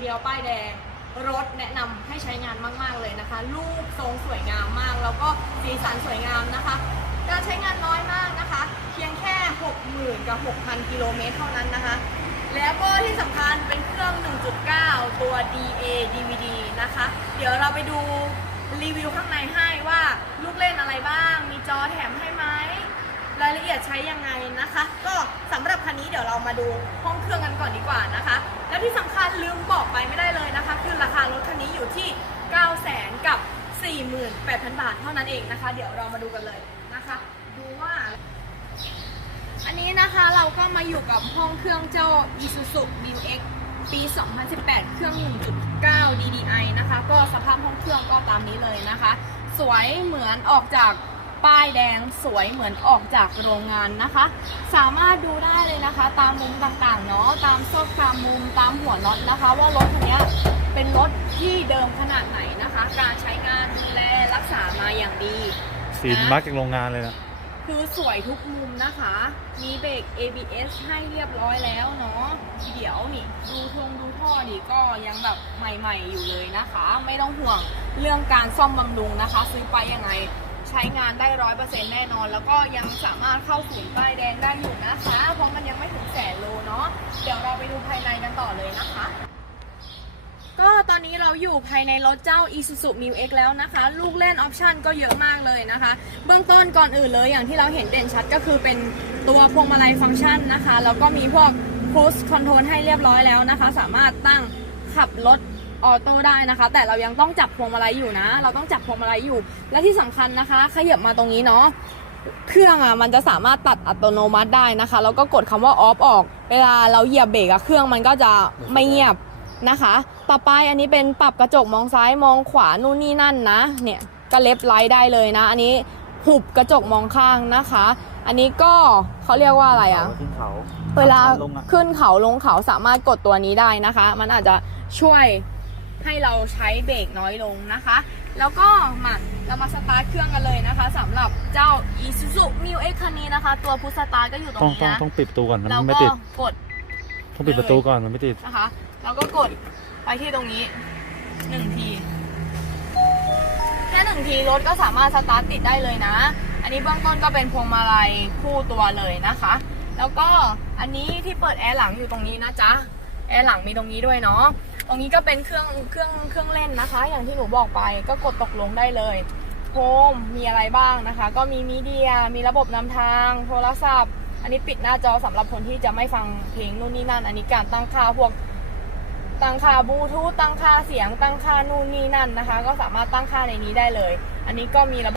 เดียวป้ายแดง รถแนะนำให้ใช้งานมาก ๆ เลยนะคะ รูปทรงสวยงามมาก แล้วก็สีสันสวยงามนะคะ การใช้งานน้อยมากนะคะ เพียงแค่ 60,000 กับ 6,000 กิโลเมตรเท่านั้นนะคะ แล้วก็ที่สำคัญเป็นเครื่อง 1.9 ตัว DA DVD นะคะ เดี๋ยวเราไปดูรีวิวข้างในให้ว่าลูกเล่นอะไรบ้าง มีจอแถมให้ไหม รายละเอียดใช้ยังไงนะคะ ก็สำ หรับคันนี้เดี๋ยวเรามาดูห้องเครื่องกันก่อนดีกว่านะคะ แล้วที่สำคัญลืมบอกไปไม่ได้เลยนะคะ คือราคารถคันนี้อยู่ที่ 9 0 0 0 0 0กับ 48,000 บาทเท่านั้นเองนะคะ เดี๋ยวเรามาดูกันเลยนะคะ ดูว่า อันนี้นะคะเราก็มาอยู่กับห้องเครื่องเจ้า Isuzu New X ปี 2018 เครื่อง 1.9 DDI นะคะ ก็สภาพห้องเครื่องก็ตามนี้เลยนะคะ สวยเหมือนออกจาก ป้ายแดงสวยเหมือนออกจากโรงงานนะคะ สามารถดูได้เลยนะคะ ตามมุมต่างๆเนาะตามซอกตามมุมตามหัวน็อตนะคะ ว่ารถคันนี้เป็นรถที่เดิมขนาดไหนนะคะ การใช้งานดูแลรักษามาอย่างดีสีมาร์กจากโรงงานเลยนะ คือสวยทุกมุมนะคะ มีเบรก ABS ให้เรียบร้อยแล้วเนาะ เดี๋ยวนี่ดูทงดูท่อดิก็ยังแบบใหม่ๆอยู่เลยนะคะ ไม่ต้องห่วงเรื่องการซ่อมบำรุงนะคะ ซื้อไปยังไง ใช้งานได้ร้อยเปอร์เซ็นต์แน่นอน แล้วก็ยังสามารถเข้าศูนย์ป้ายแดงได้อยู่นะคะ เพราะมันยังไม่ถึงแสนโลเนาะเดี๋ยวเราไปดูภายในกันต่อเลยนะคะก็ตอนนี้เราอยู่ภายในรถเจ้า Isuzu m i X แล้วนะคะ ลูกเล่นออปชันก็เยอะมากเลยนะคะ เบื้องต้นก่อนอื่นเลยอย่างที่เราเห็นเด่นชัดก็คือเป็นตัวพวงมาลัยฟังก์ชันนะคะ แล้วก็มีพวก cruise control ให้เรียบร้อยแล้วนะคะ สามารถตั้งขับรถ ออโต้ได้นะคะ แต่เรายังต้องจับพวงมาลัยอยู่นะ เราต้องจับพวงมาลัยอยู่ และที่สำคัญนะคะ ขยับมาตรงนี้เนาะเครื่องอะมันจะสามารถตัดอัตโนมัติได้นะคะแล้วก็กดคำว่า off ออก เวลาเราเหยียบเบรกอะเครื่องมันก็จะไม่เงียบนะคะ ต่อไปอันนี้เป็นปรับกระจกมองซ้ายมองขวานู่นนี่นั่นนะเนี่ยก็เล็บไลท์ได้เลยนะ อันนี้หุบกระจกมองข้างนะคะ อันนี้ก็เขาเรียกว่าอะไรอะขึ้นเขาเวลาลงอะขึ้นเขาลงเขาสามารถกดตัวนี้ได้นะคะ มันอาจจะช่วย ให้เราใช้เบรกน้อยลงนะคะ แล้วก็มาเรามาสตาร์ทเครื่องกันเลยนะคะสำหรับเจ้า Isuzu New X คันนี้นะคะ ตัวพุทสตาร์ทก็อยู่ตรงต้องนี้ต้องนะต้องปิดประตูก่อนมันแล้วไม่ก็ติดกด ต้องปิดประตูก่อนมันไม่ติด นะคะแล้วก็กดไปที่ตรงนี้หนึ่งทีแค่หนึ่งทีรถก็สามารถสตาร์ทติดได้เลยนะ อันนี้เบื้องต้นก็เป็นพวงมาลัยคู่ตัวเลยนะคะ แล้วก็อันนี้ที่เปิดแอร์หลังอยู่ตรงนี้นะจ๊ะ แอร์หลังมีตรงนี้ด้วยเนาะตรงนี้ก็เป็นเครื่องเครื่องเครื่องเล่นนะคะ อย่างที่หนูบอกไปก็กดตกลงได้เลยโฮมมีอะไรบ้างนะคะ ก็มีมีเดียมีระบบนำทาง โทรศัพท์ อันนี้ปิดหน้าจอสำหรับคนที่จะไม่ฟังเพลงนู่นนี่นั่น อันนี้การตั้งค่าพวกตั้งค่าบลูทูธตั้งค่าเสียงตั้งค่านู่นนี่นั่นนะคะ ก็สามารถตั้งค่าในนี้ได้เลย อันนี้ก็มีระบบ